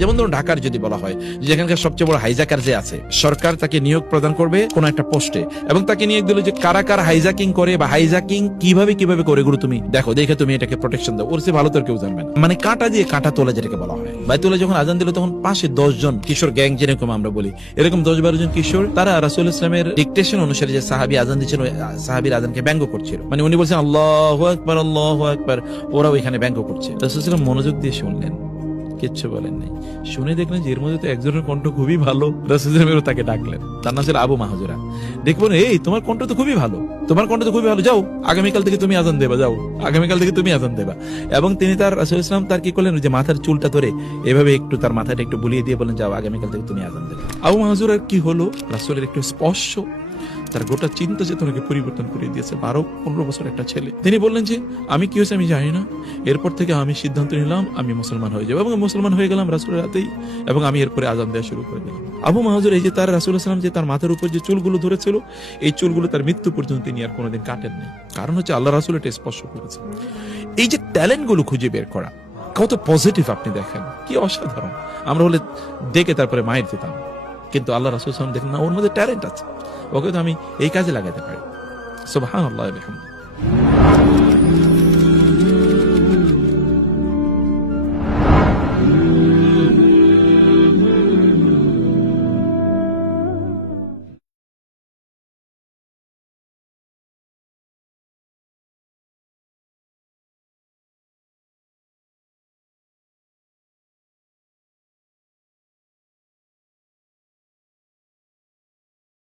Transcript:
যেমন ধরুন ঢাকার যদি বলা হয়, যেখানকার সবচেয়ে বড় হাইজাকার যে আছে, সরকার তাকে নিয়োগ প্রদান করবে কোন একটা পোস্টে, এবং তাকে নিয়োগ দিল যে কারা কারা হাইজাকিং করে বা হাইজাকিং কিভাবে কিভাবে করে, এগুলো তুমি দেখো, দেখে তুমি এটাকে প্রোটেকশন দাও। ওর চেয়ে ভালো তোর কেউ জানবে না। মানে কাঁটা দিয়ে কাঁটা তোলা যেটাকে বলা হয়। বাইতুল্লাহ যখন আজান দিল তখন পাশে 10 জন কিশোর গ্যাং, যেরকম আমরা বলি, এরকম 10-12 জন কিশোর, তারা রাসূল ইসলামের ডিকটেশন অনুসারে যে সাহাবী আজান দিচ্ছেন, ওই সাহাবীর আজানকে ব্যঙ্গ করছিল। মানে উনি বলছেন আল্লাহু আকবার, আল্লাহু আকবার, ওরাও এখানে ব্যঙ্গ করছে। রাসূল সাল্লাল্লাহু মনোযোগ দিয়ে শুনলেন, কিচ্ছু বলেন নাই। শুনে দেখলেন যে এর মধ্যে তো একজনের কণ্ঠ খুবই ভালো। রাসূলুল্লাহ তাকে ডাকলেন, তার নাম ছিল আবু মাহজুরা। দেখবেন, এই তোমার কণ্ঠ তো খুবই ভালো, তোমার কণ্ঠ তো খুবই ভালো, যাও আগামীকাল থেকে তুমি আজান দেবা, যাও আগামীকাল থেকে তুমি আজান দেবা। এবং তিনি তার রাসূলুল্লাহ সাল্লাল্লাহু তার কি করলেন, যে মাথার চুলটা ধরে এভাবে একটু তার মাথাটা একটু বুলিয়ে দিয়ে বলেন, যাও আগামীকাল থেকে তুমি আজান দেবে। আবু মাহজুরার কি হলো, রাসূলের একটু স্পর্শ তার গোটা চিন্তা চেতনাকে পরিবর্তন করে দিয়েছে। 12-15 বছর একটা ছেলে। তিনি বললেন যে আমি কি হয়েছে আমি জানি না, এরপর থেকে আমি সিদ্ধান্ত নিলাম আমি মুসলমান হয়ে যাবো, এবং মুসলমান হয়ে গেলাম রাসূলের হাতেই, এবং আমি এরপরে আজান দেওয়া শুরু করে দিলাম। আবু মাহজুর, এই যে তার রাসূলুল্লাহ সাল্লাল্লাহু যে তার মাথার উপর যে চুলগুলো ধরেছিল, এই চুলগুলো তার মৃত্যু পর্যন্ত তিনি আর কোনোদিন কাটেন নাই। কারণ হচ্ছে আল্লাহ রাসূল এটা স্পর্শ করেছে। এই যে ট্যালেন্ট গুলো খুঁজে বের করা, কত পজিটিভ আপনি দেখেন, কি অসাধারণ। আমরা হলে দেখে তারপরে মায়ের দিতাম, কিন্তু আল্লাহ রাসূল সাল্লাল্লাহু দেখেন না, ওর মধ্যে ট্যালেন্ট আছে, ওকে তো আমি এই কাজে লাগাতে পারি। সুবহানাল্লাহ ওয়া বিহামদিহি।